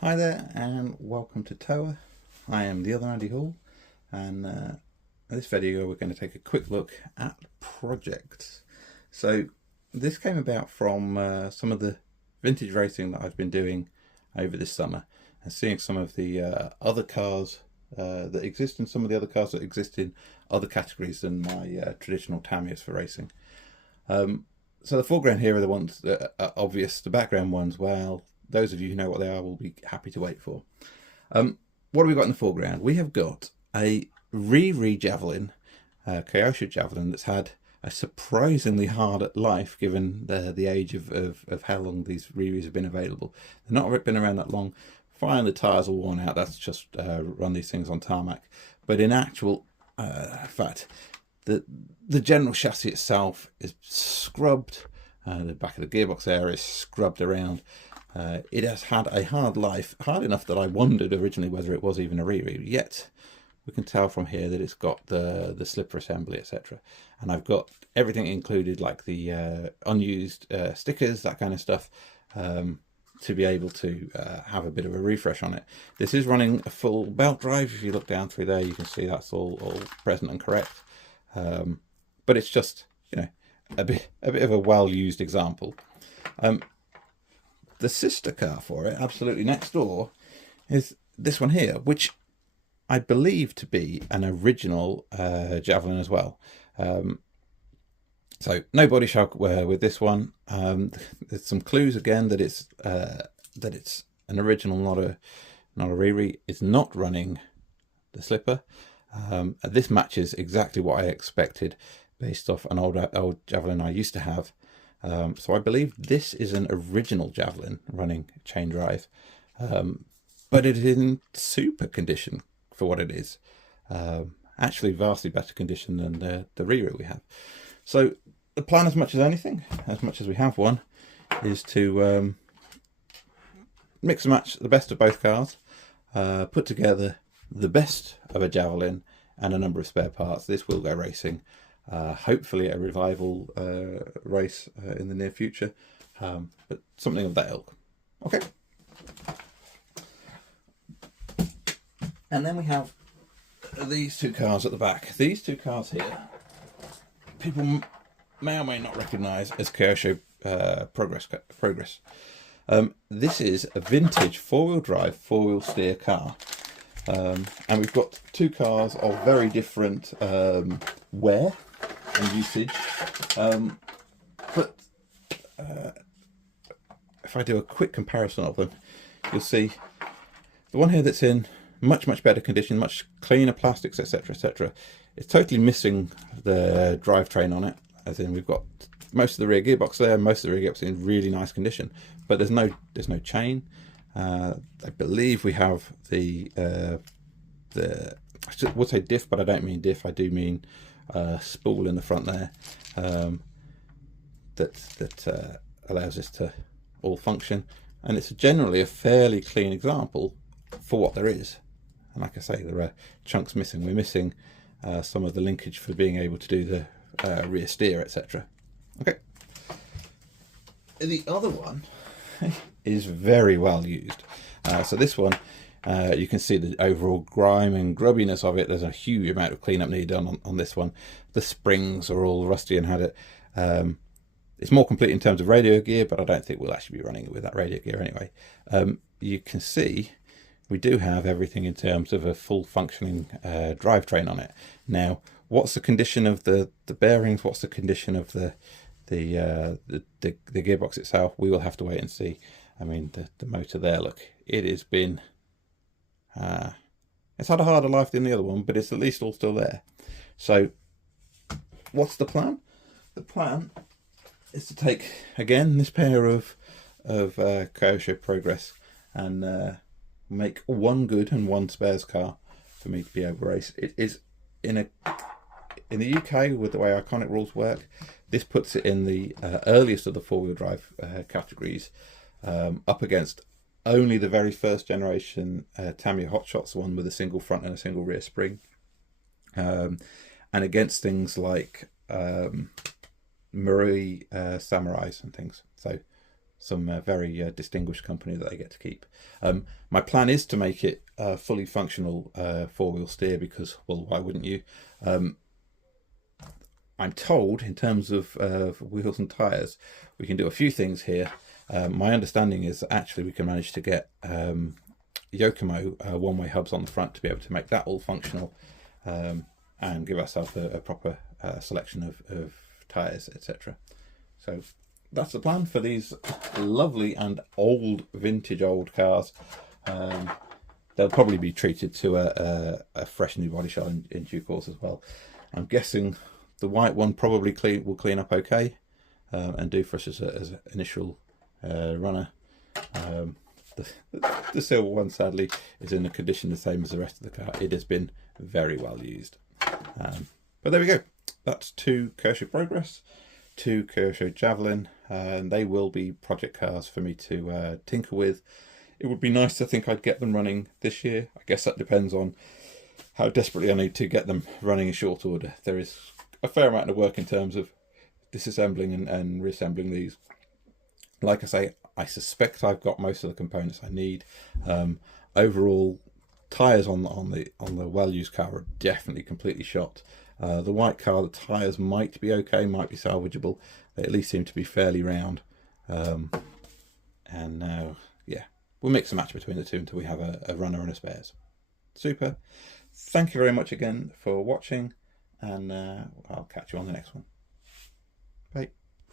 Hi there and welcome to Toa. I am the other Andy Hall, and in this video we're going to take a quick look at projects. So this came about from some of the vintage racing that I've been doing over this summer and seeing some of the other cars that exist and some of the other cars that exist in other categories than my traditional Tamiya's for racing. So the foreground here are the ones that are obvious. The background ones, well, those of you who know what they are will be happy to wait for. What have we got in the foreground? We have got a Javelin, Kyosho Javelin, that's had a surprisingly hard life given the age of how long these Riris have been available. They've not been around that long. Fine, the tyres are worn out. That's just run these things on tarmac. But in actual fact, the general chassis itself is scrubbed. The back of the gearbox area is scrubbed around. It has had a hard life, hard enough that I wondered originally whether it was even a Riri. Yet we can tell from here that it's got the slipper assembly, etc. And I've got everything included, like the unused stickers, that kind of stuff, to be able to have a bit of a refresh on it. This is running a full belt drive. If you look down through there, you can see that's all present and correct. But it's just, you know, a bit of a well-used example. The sister car for it, absolutely next door, is this one here, which I believe to be an original Javelin as well. So no body shock with this one. There's some clues again that it's an original, not a Riri. It's not running the slipper. This matches exactly what I expected based off an old Javelin I used to have. So I believe this is an original Javelin running chain drive, but it is in super condition for what it is. Actually vastly better condition than the Riri we have. So the plan, as much as anything, as much as we have one, is to mix and match the best of both cars, put together the best of a Javelin and a number of spare parts. This will go racing. Hopefully a revival race in the near future, but something of that ilk. Okay. And then we have these two cars at the back. These two cars here, people may or may not recognise as Kyosho Progress. This is a vintage four-wheel drive, four-wheel steer car. And we've got two cars of very different wear and usage, but if I do a quick comparison of them, you'll see the one here that's in much better condition, much cleaner plastics, etc, etc. It's totally missing the drivetrain on it, as in we've got most of the rear gearbox there, most of the rear gearbox in really nice condition, but there's no chain. I believe we have the I would say diff, but I don't mean diff. I do mean spool in the front there, that allows us to all function, and it's generally a fairly clean example for what there is. And like I say, there are chunks missing. We're missing some of the linkage for being able to do the rear steer, etc. Okay. The other one is very well used. So this one, you can see the overall grime and grubbiness of it. There's a huge amount of cleanup needed on this one. The springs are all rusty and had it. It's more complete in terms of radio gear, but I don't think we'll actually be running it with that radio gear anyway. You can see we do have everything in terms of a full functioning drivetrain on it. Now, what's the condition of the bearings? What's the condition of the gearbox itself? We will have to wait and see. I mean, the motor there, look, it has been it's had a harder life than the other one, but it's at least all still there. So what's the plan? The plan is to take again this pair of Kyosho Progress and make one good and one spares car for me to be able to race. It is in the UK, with the way iconic rules work, this puts it in the earliest of the four-wheel drive categories, up against only the very first generation Tamiya Hotshots, the one with a single front and a single rear spring, and against things like Murray Samurais and things. So some very distinguished company that they get to keep. My plan is to make it fully functional four-wheel steer because, well, why wouldn't you? I'm told in terms of wheels and tyres, we can do a few things here. My understanding is that actually we can manage to get Yokomo one-way hubs on the front to be able to make that all functional and give ourselves a proper selection of tyres, etc. So that's the plan for these lovely and vintage old cars. They'll probably be treated to a fresh new body shell in due course as well. I'm guessing the white one probably will clean up okay and do for us as an initial runner. The silver one sadly is in a condition the same as the rest of the car. It has been very well used. But there we go. That's 2 Kyosho Progress, 2 Kyosho Javelin, and they will be project cars for me to tinker with. It would be nice to think I'd get them running this year. I guess that depends on how desperately I need to get them running in short order. There is a fair amount of work in terms of disassembling and reassembling these. Like I say, I suspect I've got most of the components I need. Overall, tyres on the well-used car are definitely completely shot. The white car, the tyres might be okay, might be salvageable. They at least seem to be fairly round. And now, yeah, we'll mix and match between the two until we have a runner and a spares. Super. Thank you very much again for watching, and I'll catch you on the next one. Bye.